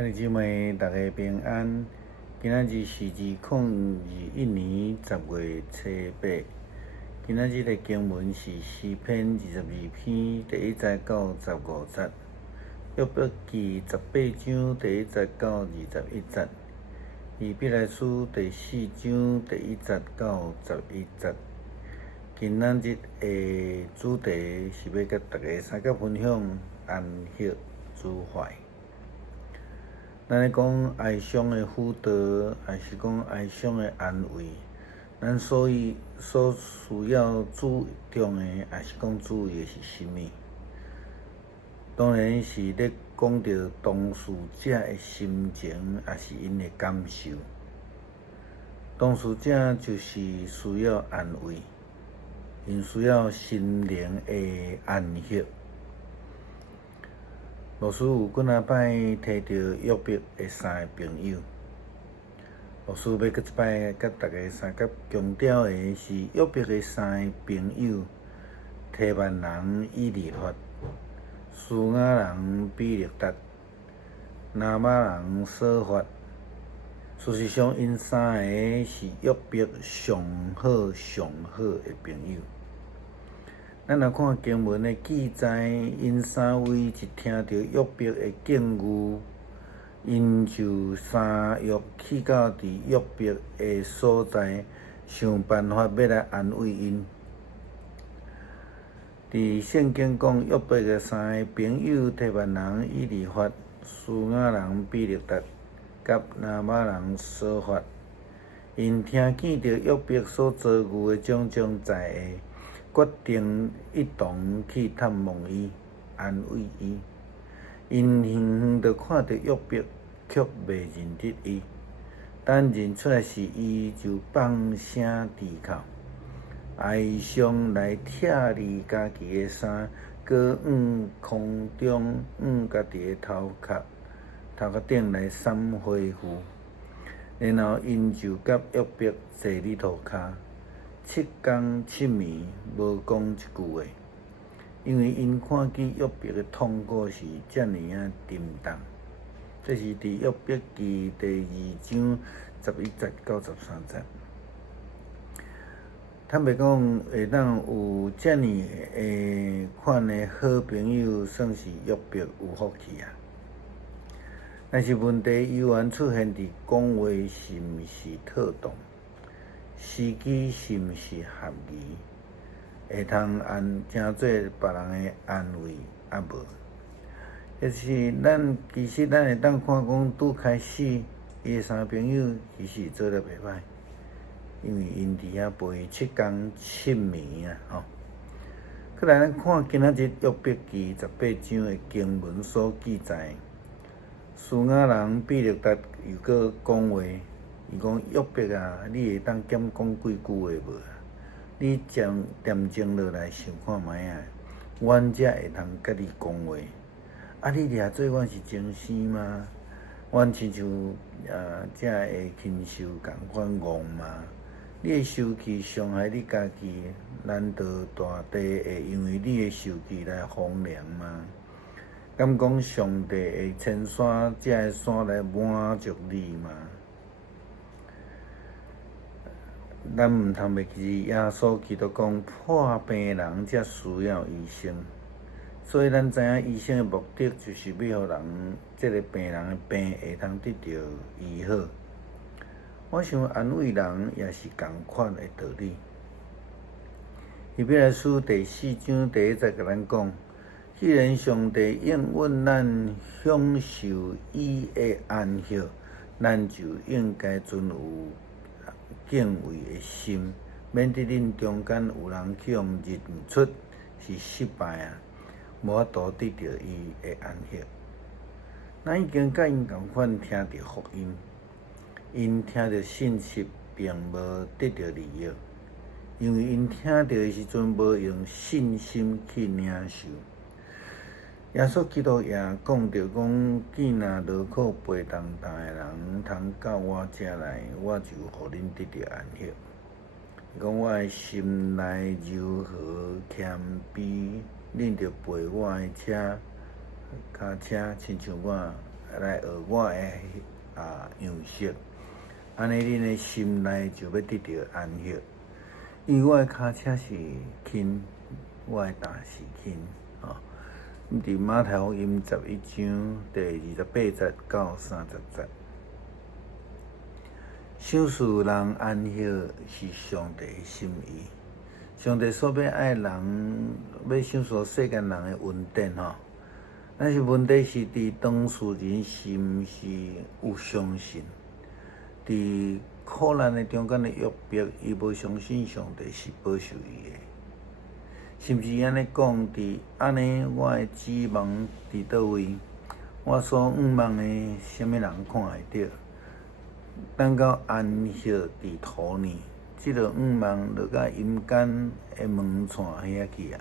兄弟姊妹，大家平安。今仔日是2021年10月初8。今仔日的经文是诗篇22篇第1节到15节，约伯记18章第1节到21节，以弗来书第4章第1节到11节。今仔日的主题是要甲大家三角分享安息主怀。咱咧讲哀伤的辅导，还是讲哀伤的安慰？咱所需要注重的，还是讲注意的是甚物？当然是咧讲到当事者的心情，还是因的感受。当事者就是需要安慰，因需要心灵的安息。老师有几仔摆提到约伯的3个朋友，老师要搁一摆甲大家三角强调的是约伯的3个朋友：提曼人以利法、苏雅人比勒达、拿玛人所法。事实上，因3个是约伯上好的朋友。咱来看经文的记载，因3位一听到约伯的境遇，因就相约去到伫约伯的所在，想办法要来安慰因。伫圣经讲，约伯的3个朋友：提曼人以利法、苏雅人比勒达，甲拿玛人所法。因听见着约伯所遭遇的种种灾厄，决定一同去探望伊，安慰伊。因远远就看到约伯，却未认得伊。等认出来是伊，就放声低哭，哀伤来拆离家己的衫，搁空中家己的头壳顶来闪花呼。然后因就甲约伯坐伫涂骹，7天7暝无讲一句话，因为因看见约伯的痛苦是遮尔沉重。这是伫约伯记第2章11节到13节。坦白讲，会当有遮尔款的好朋友，算是约伯有福气啊。但是问题依然出现伫讲话是毋是妥当，时机是毋是合宜，会通诚做别人的安慰啊无？就是其实咱会当看讲，拄开始伊的3朋友其实做得袂歹，因为因伫遐陪7天7暝啊吼。再来咱看今仔日约伯记18章的经文所记载。苏雅人比勒达又搁讲话，伊讲约伯啊，你会当减讲几句话无啊？你恬静落来想看觅啊，阮才会通甲你讲话。啊，你掠做阮是精生吗？阮亲像才会禽兽共款戆吗？你的受气伤害你家己，难道大地会因为你的受气来荒凉吗？敢讲上帝会迁山，这个山来满足你吗？咱毋通袂记耶稣基督讲，破病人才需要医生。所以咱知影医生的目的，就是要互人这个病人的病会通得到医好。我想安慰人也是同款的道理。以弗来书第4章第1节甲咱讲，既然上帝应允咱享受伊的安息，咱就应该存有敬畏的心，免得恁中间有人去互认出是失败啊，无法度得到伊的安息。咱已经甲因同款听到福音，因听到信息并无得到利益，因为因听到的时阵无用信心去领受。耶稣基督也讲着讲，既然劳苦背重担的人通到我这来，我就互恁得到安息。伊讲我的心内柔和谦卑，恁着陪我的脚车，亲像我来学我的样式，安尼恁的心内就要得到安息。因为我的骹车是轻，我的担是轻，伫马太福音11章第28节到30节，享受人安息是上帝的心意。上帝所要爱人，要享受世间人的恩典但是问题是伫当事人是毋是有相信？伫苦难的中间的约伯，伊无相信上帝是保守伊的，甚至安尼讲，伫安尼我的指望伫倒位？我所仰望的，什么人看会到？等到安息伫土里。即个仰望落到阴间的门窗遐去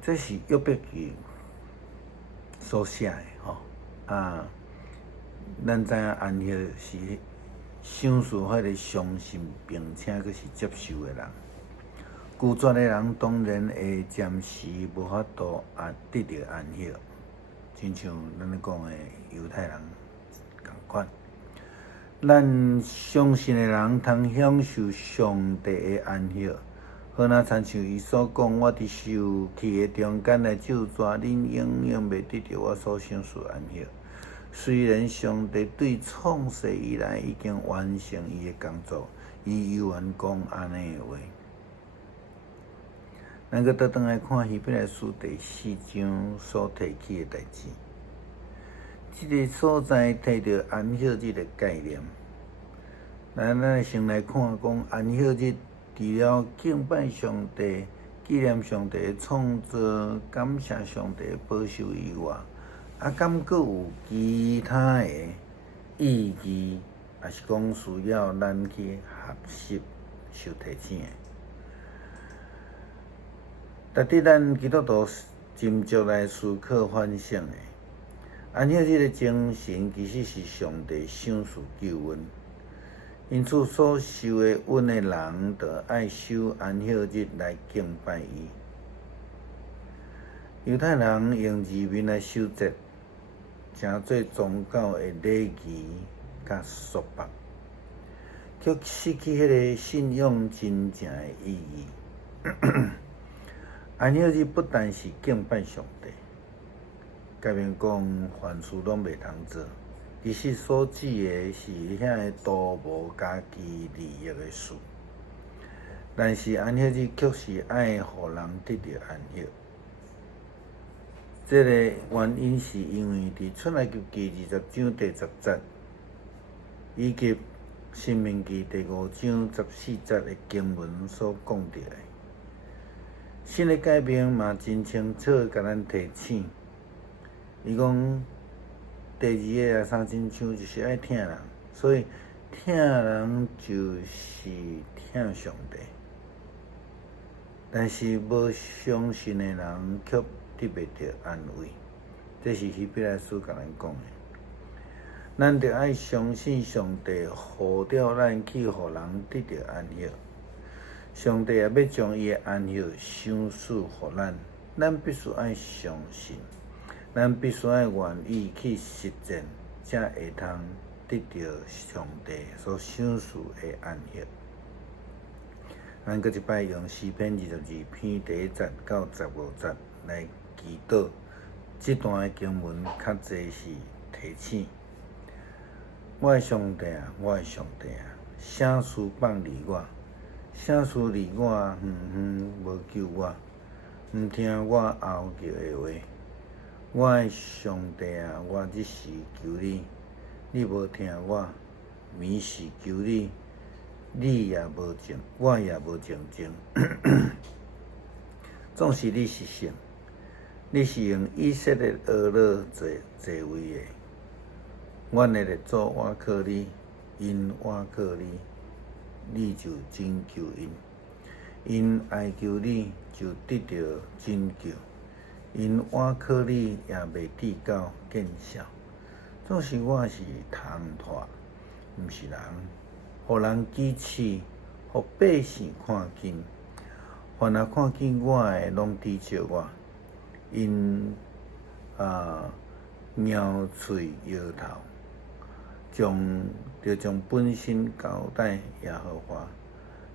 这是约伯记所写的咱知影安息是享受迄个相信并且佫是接受的人。拒绝的人当然会暂时无法度得到安息，亲像咱咧讲的犹太人共款。咱相信的人通享受上帝的安息，好若亲像伊所讲，我伫受气的中间来咒詛，恁永远袂得到我所享受安息。虽然上帝对创世以来已经完成伊的工作，伊犹原讲安尼的话。咱搁倒转来看希伯来书第4章所提起的代志。即个所在摕到安息日的概念，咱先来看讲安息日，除了敬拜上帝、纪念上帝的创造、感谢上帝的保守以外，敢佫有其他的意义，也是讲需要咱去学习、受提醒的。值得咱基督徒斟酌来思考反省的。安息日的精神其实是上帝享受救恩，因此所受的恩的人，就爱守安息日来敬拜伊。犹太人用字面来守节，诚做宗教的礼仪甲束缚，却失去迄个信仰真正的意义。安息日不但是敬拜上帝，甲面讲凡事拢袂通做，其实所指的是遐个图无家己利益的事。但是安息日却是爱互人得到安息。这个原因是因为伫出埃及记20章第10节，以及申命记第5章14节的经文所讲到的。新的改编嘛真清楚甲咱提醒，伊讲第2个3真像就是爱疼人，所以疼人就是疼上帝。但是无相信的人却得袂到安慰，这是希伯来书甲咱讲的。咱着爱相信上帝呼召咱去，互人得到安息。上帝也要将伊的安息赏赐互咱，咱必须爱相信，咱必须爱愿意去实践，才会通得到上帝所赏赐的安息。咱搁一摆用诗篇22篇第1节到15节来祈祷。这段的经文较侪是提醒：我的上帝啊，我的上帝啊，啥事放离我？啥事离我远远无救我？毋听我哀叫的话。我的上帝啊，我日时求你，你无听我；暝时求你，你也无静，我也无静静。总是你是神，你是用以色列儿女坐位的。阮的列祖我靠你，因我靠你，你就拯救因。因爱求你，就得到拯救。因我靠你，也袂至到见效。总是我是通拖，毋是人，互人支持，互百姓看见。凡若看见我的，拢指笑我。因猫喙摇头，将本身交代耶和华，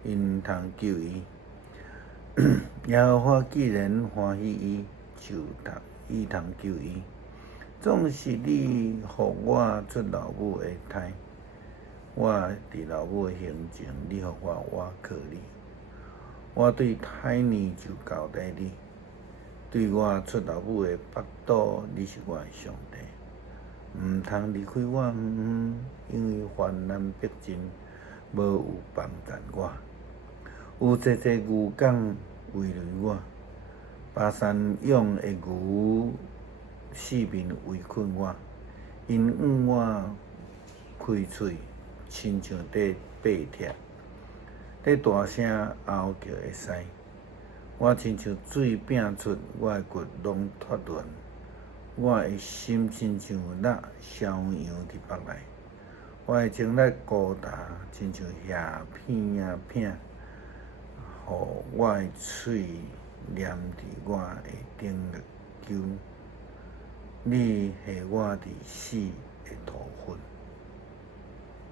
因毋通救伊。耶和华既然欢喜伊，伊通救伊。总是你互我出老母的胎，我伫老母的形前，你互我靠你。我对胎儿就交代你，对我出老母的腹肚，你是我的上帝。毋通离开我远远，因为患难逼近，无有帮助我。有济济牛犅围绕我，巴山涌的牛四面围困我，因往我开喙，亲像在爬贴，在大声嗷叫的狮。我亲像水摒出，我的骨拢脱乱，我的心亲像蜡烧羊伫腹内，我的精力孤大，亲像叶片，互我的喙黏伫我的顶丘。你下我伫死的土份。